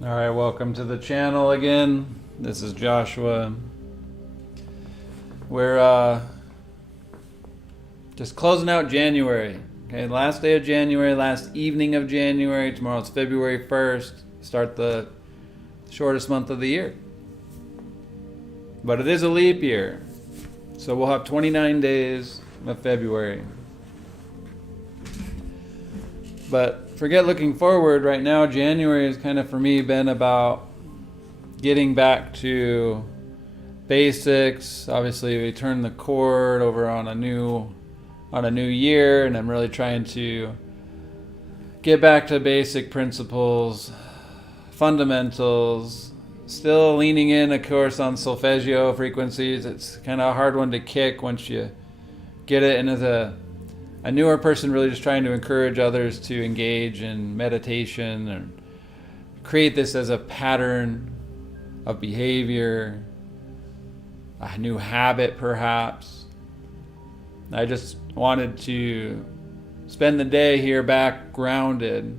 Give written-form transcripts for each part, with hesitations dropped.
All right, welcome to the channel again. This is Joshua. We're just closing out January. Okay, last day of January, last evening of January. Tomorrow's February 1st. Start the shortest month of the year. But it is a leap year. So we'll have 29 days of February. But forget looking forward. Right now, January has kind of for me been about getting back to basics. Obviously, we turned the cord over on a new year, and I'm really trying to get back to basic principles, fundamentals. Still leaning in, of course, on solfeggio frequencies. It's kind of a hard one to kick once you get it. And as a newer person, really just trying to encourage others to engage in meditation and create this as a pattern of behavior, a new habit perhaps. I just wanted to spend the day here back grounded,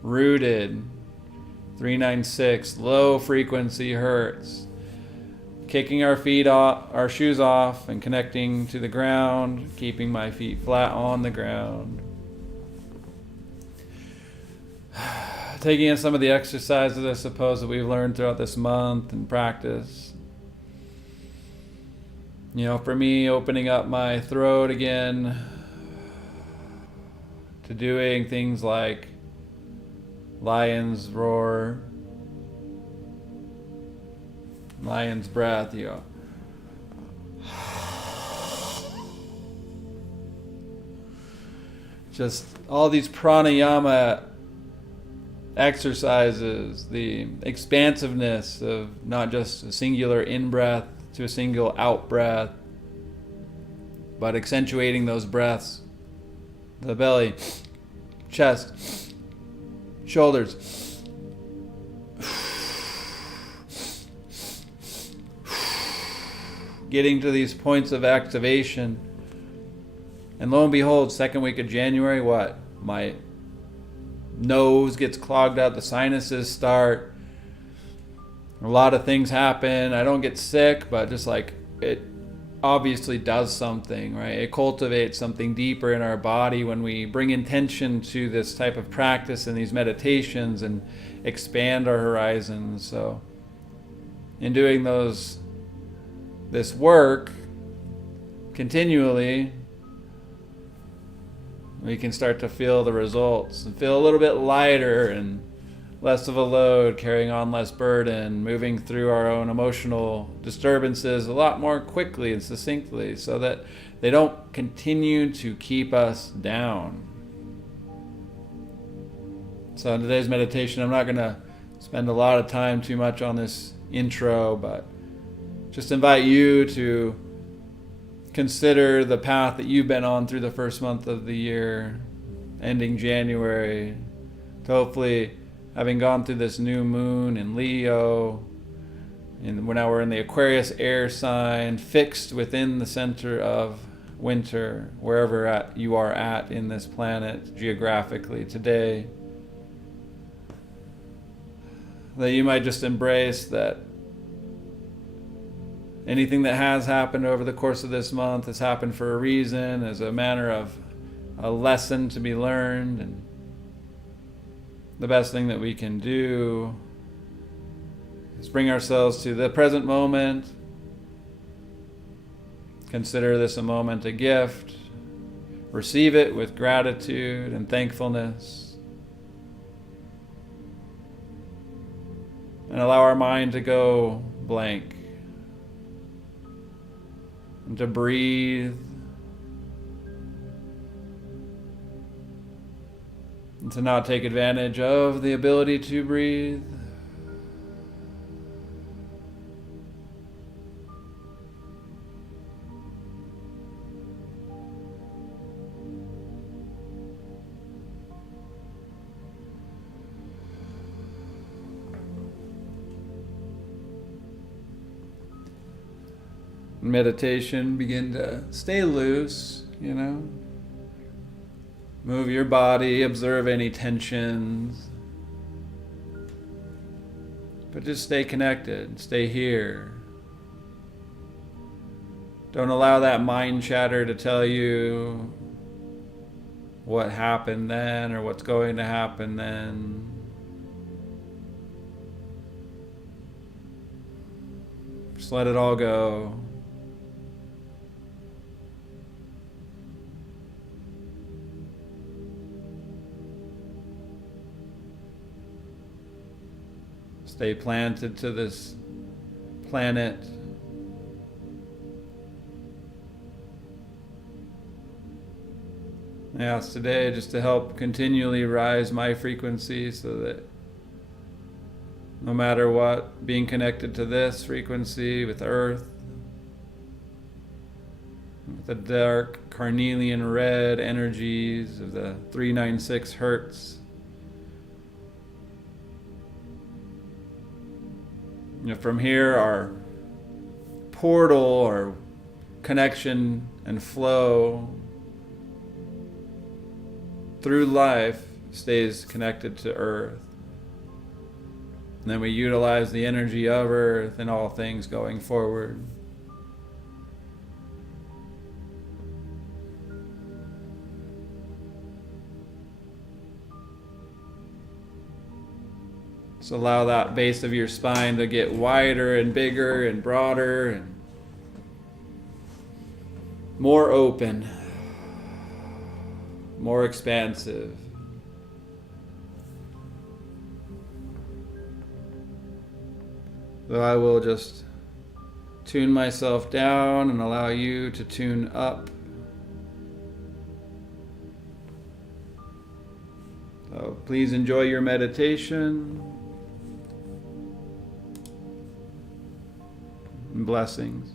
rooted, 396, low frequency hertz, kicking our feet off, our shoes off, and connecting to the ground, keeping my feet flat on the ground. Taking in some of the exercises, I suppose, that we've learned throughout this month and practice. You know, for me, opening up my throat again to doing things like lion's roar, lion's breath, you go. Just all these pranayama exercises, the expansiveness of not just a singular in-breath to a single out-breath, but accentuating those breaths, the belly, chest, shoulders. Getting to these points of activation. And lo and behold, second week of January, what? My nose gets clogged up, the sinuses start. A lot of things happen. I don't get sick, but just like it obviously does something, right? It cultivates something deeper in our body when we bring intention to this type of practice and these meditations and expand our horizons. So in doing this work continually, we can start to feel the results and feel a little bit lighter and less of a load, carrying on less burden, moving through our own emotional disturbances a lot more quickly and succinctly so that they don't continue to keep us down. So in today's meditation, I'm not going to spend a lot of time too much on this intro, but just invite you to consider the path that you've been on through the first month of the year, ending January, to hopefully having gone through this new moon in Leo, and now we're in the Aquarius air sign, fixed within the center of winter, wherever you are at in this planet geographically today, that you might just embrace that anything that has happened over the course of this month has happened for a reason, as a manner of a lesson to be learned. And the best thing that we can do is bring ourselves to the present moment. Consider this a moment, a gift. Receive it with gratitude and thankfulness. And allow our mind to go blank. And to breathe. And to not take advantage of the ability to breathe. Meditation, begin to stay loose, you know. Move your body, observe any tensions. But just stay connected, stay here. Don't allow that mind chatter to tell you what happened then or what's going to happen then. Just let it all go. Stay planted to this planet. I ask today just to help continually rise my frequency so that no matter what, being connected to this frequency with Earth, with the dark carnelian red energies of the 396 hertz, from here, our portal, our connection and flow through life stays connected to Earth. And then we utilize the energy of Earth in all things going forward. So allow that base of your spine to get wider and bigger and broader and more open, more expansive. So I will just tune myself down and allow you to tune up. So please enjoy your meditation. And blessings.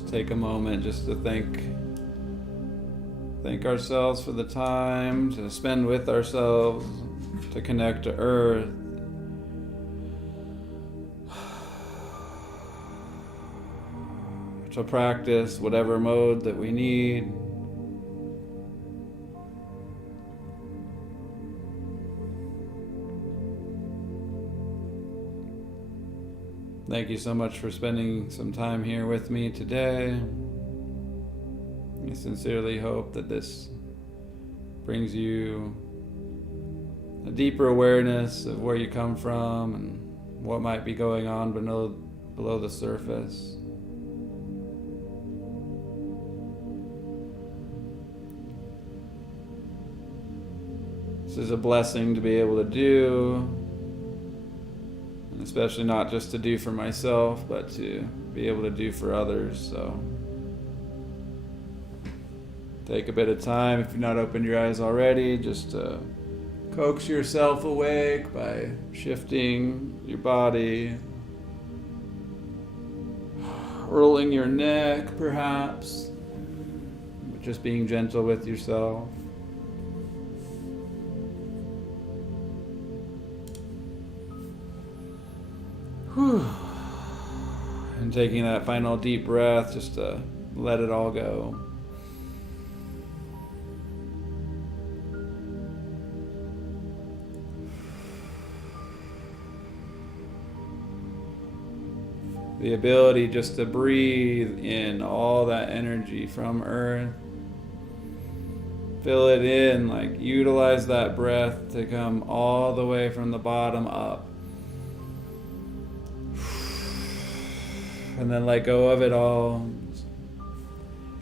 Let's take a moment just to thank ourselves for the time to spend with ourselves, to connect to Earth. To practice whatever mode that we need. Thank you so much for spending some time here with me today. I sincerely hope that this brings you a deeper awareness of where you come from and what might be going on below the surface. This is a blessing to be able to do, and especially not just to do for myself, but to be able to do for others. So take a bit of time, if you've not opened your eyes already, just to coax yourself awake by shifting your body, rolling your neck perhaps, but just being gentle with yourself. And taking that final deep breath just to let it all go. The ability just to breathe in all that energy from Earth. Fill it in, like utilize that breath to come all the way from the bottom up. And then let go of it all.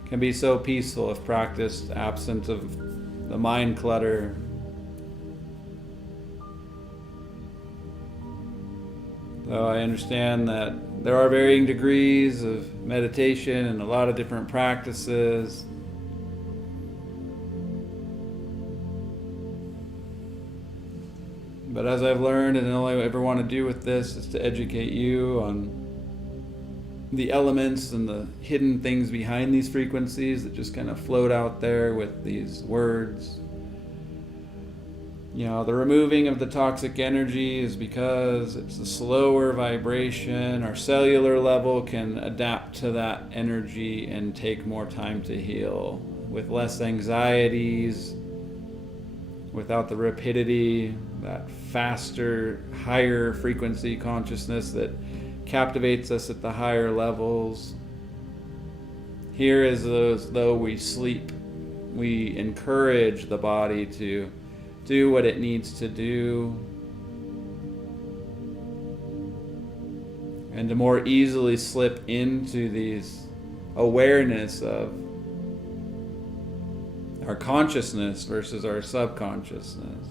It can be so peaceful if practiced absent of the mind clutter. So I understand that there are varying degrees of meditation and a lot of different practices. But as I've learned, and all I ever want to do with this is to educate you on the elements and the hidden things behind these frequencies that just kind of float out there with these words. You know, the removing of the toxic energy is because it's a slower vibration. Our cellular level can adapt to that energy and take more time to heal with less anxieties, without the rapidity, that faster, higher frequency consciousness that captivates us at the higher levels. Here is as though we sleep. We encourage the body to do what it needs to do, and to more easily slip into these awareness of our consciousness versus our subconsciousness.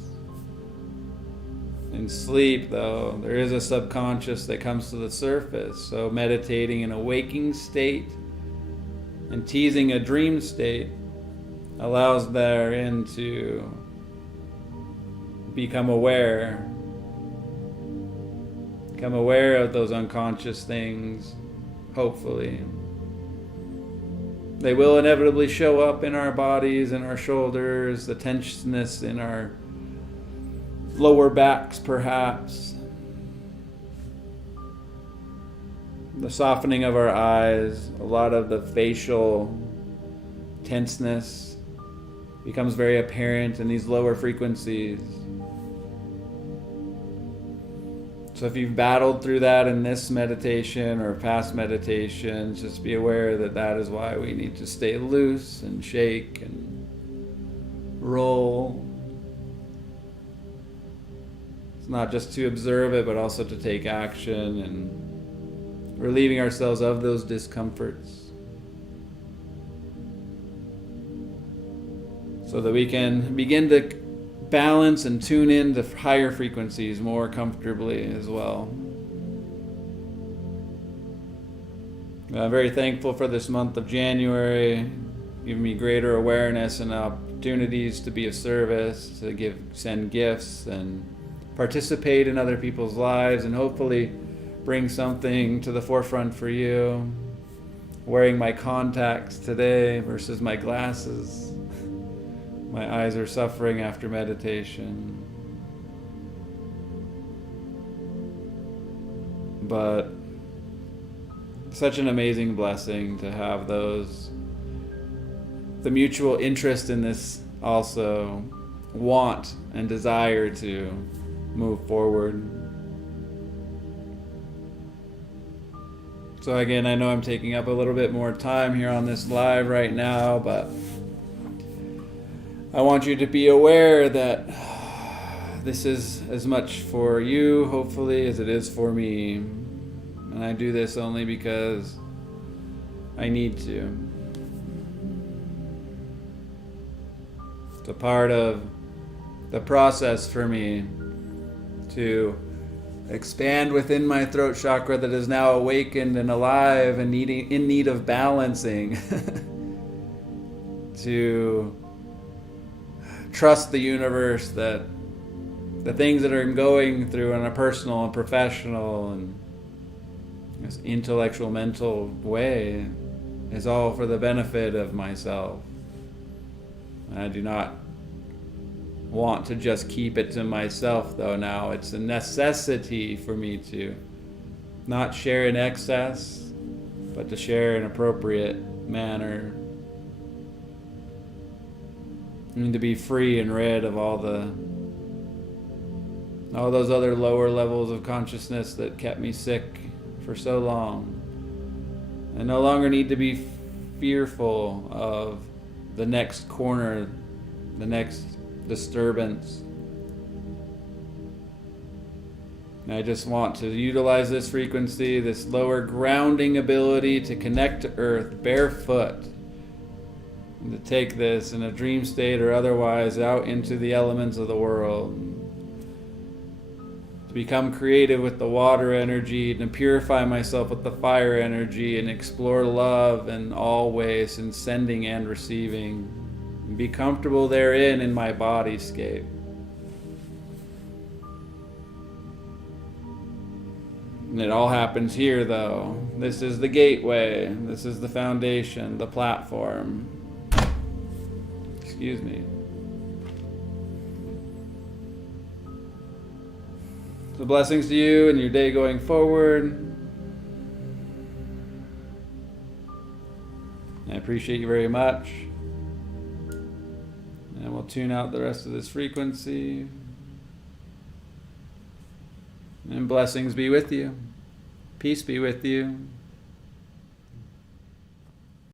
In sleep, though, there is a subconscious that comes to the surface. So meditating in a waking state and teasing a dream state allows therein to become aware of those unconscious things, hopefully. They will inevitably show up in our bodies, in our shoulders, the tenseness in our lower backs perhaps, the softening of our eyes, a lot of the facial tenseness becomes very apparent in these lower frequencies. So if you've battled through that in this meditation or past meditations, just be aware that that is why we need to stay loose and shake and roll. It's not just to observe it, but also to take action and relieving ourselves of those discomforts so that we can begin to balance and tune in to higher frequencies more comfortably as well. I'm very thankful for this month of January, giving me greater awareness and opportunities to be of service, to send gifts and participate in other people's lives, and hopefully bring something to the forefront for you. wearing my contacts today versus my glasses. My eyes are suffering after meditation. But such an amazing blessing to have those, the mutual interest in this also, want and desire to move forward. So again, I know I'm taking up a little bit more time here on this live right now, but I want you to be aware that this is as much for you, hopefully, as it is for me. And I do this only because I need to. It's a part of the process for me to expand within my throat chakra that is now awakened and alive and in need of balancing. To trust the universe that the things that I'm going through in a personal and professional and intellectual, mental way is all for the benefit of myself. I do not want to just keep it to myself, though. Now it's a necessity for me to not share in excess, but to share in appropriate manner. I need to be free and rid of all those other lower levels of consciousness that kept me sick for so long. I no longer need to be fearful of the next corner, the next disturbance. And I just want to utilize this frequency, this lower grounding ability to connect to earth barefoot, and to take this in a dream state or otherwise out into the elements of the world. To become creative with the water energy, and to purify myself with the fire energy, and explore love in all ways, in sending and receiving, and be comfortable therein in my bodyscape. And it all happens here, though. This is the gateway. This is the foundation, the platform. Excuse me. So blessings to you and your day going forward. I appreciate you very much. And we'll tune out the rest of this frequency. And blessings be with you. Peace be with you.